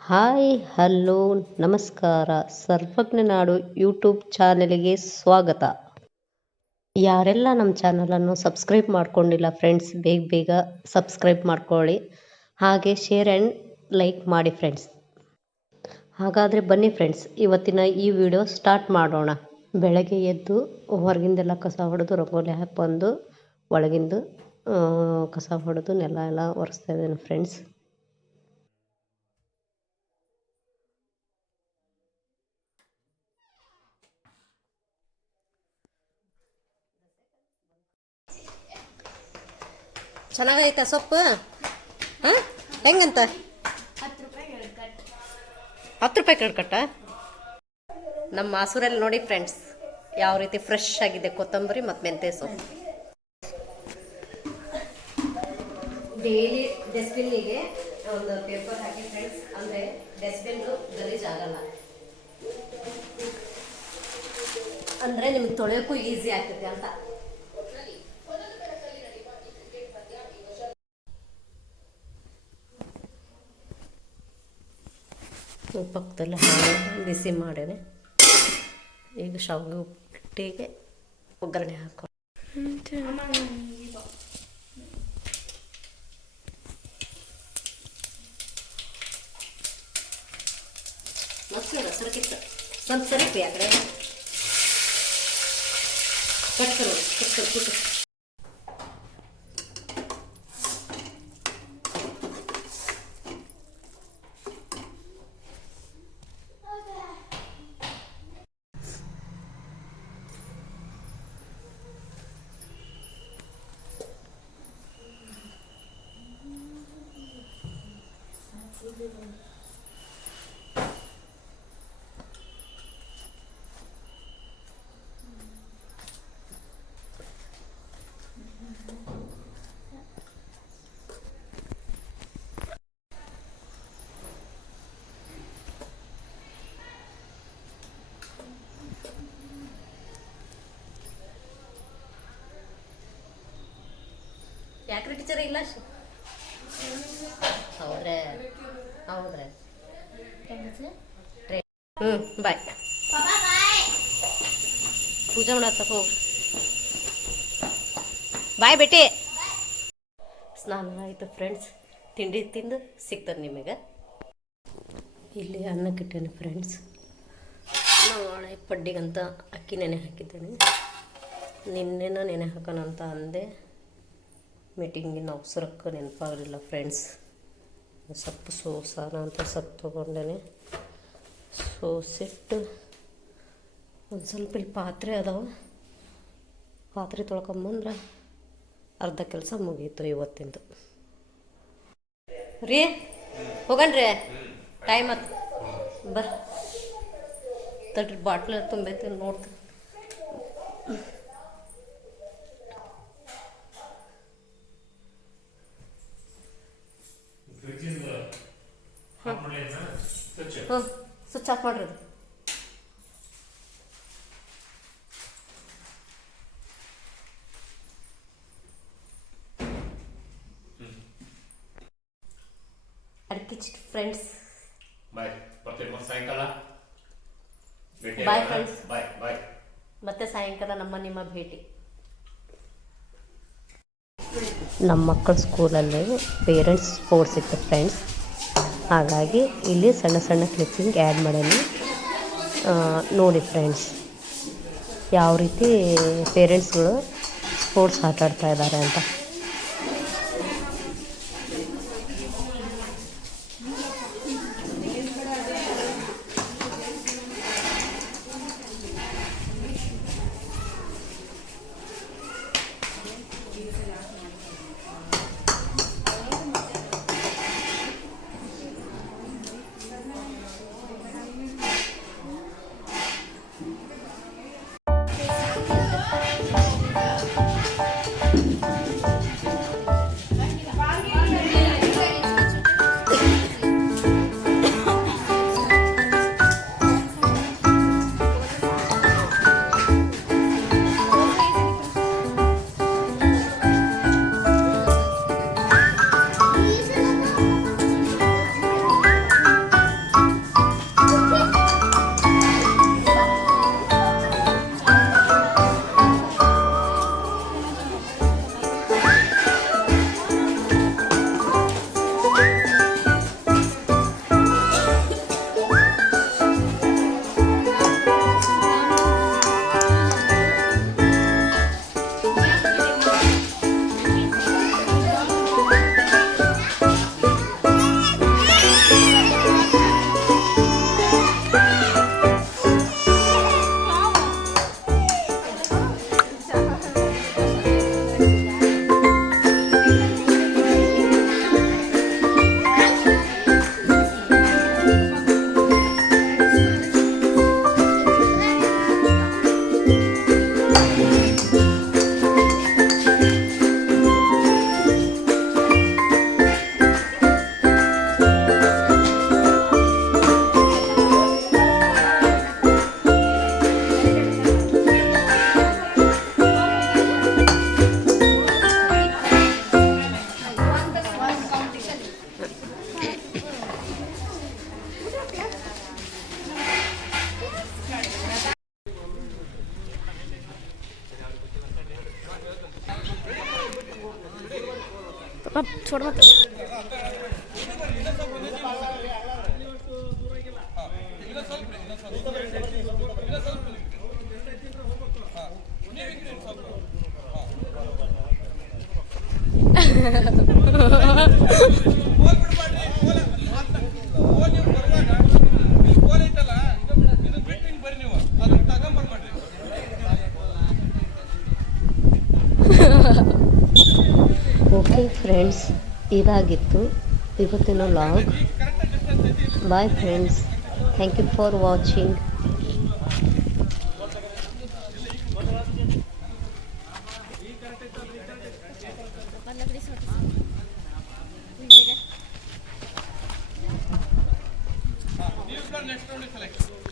Hi hello ನಮಸ್ಕಾರ ಸರ್ವಜ್ಞ ನಾಡು YouTube ಚಾನೆಲ್ಗೆ ಸ್ವಾಗತ. ಯಾರೆಲ್ಲ ನಮ್ಮ ಚಾನಲನ್ನು ಸಬ್ಸ್ಕ್ರೈಬ್ ಮಾಡ್ಕೊಂಡಿಲ್ಲ ಫ್ರೆಂಡ್ಸ್, ಬೇಗ ಬೇಗ ಸಬ್ಸ್ಕ್ರೈಬ್ ಮಾಡ್ಕೊಳ್ಳಿ, ಹಾಗೆ ಶೇರ್ ಆ್ಯಂಡ್ ಲೈಕ್ ಮಾಡಿ ಫ್ರೆಂಡ್ಸ್. ಹಾಗಾದರೆ ಬನ್ನಿ ಫ್ರೆಂಡ್ಸ್, ಇವತ್ತಿನ ಈ ವಿಡಿಯೋ ಸ್ಟಾರ್ಟ್ ಮಾಡೋಣ. ಬೆಳಗ್ಗೆ ಎದ್ದು ಹೊರಗಿಂದೆಲ್ಲ ಕಸ ಹೊಡೆದು ರಂಗೋಲಿ ಹಾಕಿ ಬಂದು ಒಳಗಿಂದು ಕಸ ಹೊಡೆದು ನೆಲ ಎಲ್ಲ ಒರೆಸ್ತಾ ಇದ್ದೇನೆ ಫ್ರೆಂಡ್ಸ್. ಚೆನ್ನಾಗೈತಾ ಸೊಪ್ಪು? ಹಾಂ, ಹೆಂಗಂತ? 10 ರೂಪಾಯಿ ಕಟ್ಟ. ನಮ್ಮ ಮಾಸೂರಲ್ಲಿ ನೋಡಿ ಫ್ರೆಂಡ್ಸ್, ಯಾವ ರೀತಿ ಫ್ರೆಶ್ ಆಗಿದೆ ಕೊತ್ತಂಬರಿ ಮತ್ತು ಮೆಂತ್ಯ ಸೊಪ್ಪು. ಡೈಲಿ ಡಸ್ಟ್ಬಿನ್ನಿಗೆ ಒಂದು ಪೇಪರ್ ಹಾಕಿ ಫ್ರೆಂಡ್ಸ್, ಅಂದರೆ ಡಸ್ಟ್ಬಿನ್ನು ಗಲೀಜ್ ಆಗಲ್ಲ, ಅಂದರೆ ನಿಮ್ಗೆ ತೊಳೆಯೋಕ್ಕೂ ಈಸಿ ಆಗ್ತದೆ ಅಂತ. ಪಕ್ಕದಲ್ಲಿ ಹಾಲು ಬಿಸಿ ಮಾಡೇನೆ. ಈಗ ಶಾವಿಗೆ ಉಪ್ಪಿಟ್ಟಿಗೆ ಒಗ್ಗರಣೆ ಹಾಕೋ. ಮಸ್ತ್ ಸರಕಿತ್ತು ಸ್ವಲ್ಪ ಸರಿಪಿ ಆ ಕಡೆ ಕಟ್ಕರು. ಯಾಕ್ರಿ ಟೀಚರ್ ಇಲ್ಲ? ಹೌದ್ರೆ ಬಾಯ್. ಪೂಜೆ ಮಾಡತ್ತಪ್ಪ, ಬಾಯ್ ಬೇಟಿ. ಸ್ನಾನ ಆಯಿತು ಫ್ರೆಂಡ್ಸ್, ತಿಂಡಿ ತಿಂದು ಸಿಗ್ತದೆ ನಿಮಗೆ. ಇಲ್ಲಿ ಅನ್ನಕ್ಕಿಟ್ಟೇನೆ ಫ್ರೆಂಡ್ಸ್. ನಾಳೆ ಪಡ್ಡಿಗಂತ ಅಕ್ಕಿ ನೆನೆ ಹಾಕಿದ್ದೇನೆ. ನಿನ್ನೆನ ನೆನೆ ಹಾಕೋಣ ಅಂತ ಅಂದೆ, ಮೀಟಿಂಗಿನ ಅವಸರಕ್ಕೆ ನೆನಪಾಗಲಿಲ್ಲ ಫ್ರೆಂಡ್ಸ್. ಸೊಪ್ಪು ಸೋಸಾನ ಅಂತ ಸೊಪ್ಪು ತೊಗೊಂಡೇನೆ. ಸೋಸಿಟ್ಟು ಒಂದು ಸ್ವಲ್ಪ ಇಲ್ಲಿ ಪಾತ್ರೆ ಅದಾವೆ, ಪಾತ್ರೆ ತೊಳ್ಕೊಂಬಂದ್ರೆ ಅರ್ಧ ಕೆಲಸ ಮುಗೀತು ಇವತ್ತಿಂದು. ರೀ ಹೋಗಣ್ರಿ, ಟೈಮ್ ಆಯ್ತು. ಬರ್ರಿ ತಡ್ರಿ, ಬಾಟ್ಲ್ ತುಂಬೈತೆ ನೋಡ್ತೀನಿ. ಸ್ವಿಚ್ ಆಫ್ ಮಾಡ್ರಿ. ಅಡ್ಕಿಸ್ಟ್ ಫ್ರೆಂಡ್ಸ್, ಬಾಯ್. ಸಾಯಂಕಾಲ ಬಾಯ್ ಫ್ರೆಂಡ್ಸ್, ಬಾಯ್. ಮತ್ತೆ ಸಾಯಂಕಾಲ ನಿಮ್ಮ ಭೇಟಿ. ನಮ್ಮ ಮಕ್ಕಳ ಸ್ಕೂಲಲ್ಲಿ ಪೇರೆಂಟ್ಸ್ ಸ್ಪೋರ್ಟ್ಸ್ ಇತ್ತು ಫ್ರೆಂಡ್ಸ್, ಹಾಗಾಗಿ ಇಲ್ಲಿ ಸಣ್ಣ ಸಣ್ಣ ಕ್ಲಿಪ್ಪಿಂಗ್ ಆ್ಯಡ್ ಮಾಡೀನಿ. ನೋಡಿ ಫ್ರೆಂಡ್ಸ್, ಯಾವ ರೀತಿ ಪೇರೆಂಟ್ಸ್ಗಳು ಸ್ಪೋರ್ಟ್ಸ್ ಆಟ ಆಡ್ತಾ ಇದ್ದಾರೆ ಅಂತ. छोड़ मत ಓಕೆ ಫ್ರೆಂಡ್ಸ್, ಇದಾಗಿತ್ತು ಇವತ್ತಿನ vlog. Bye friends, thank you for watching. next round is selection.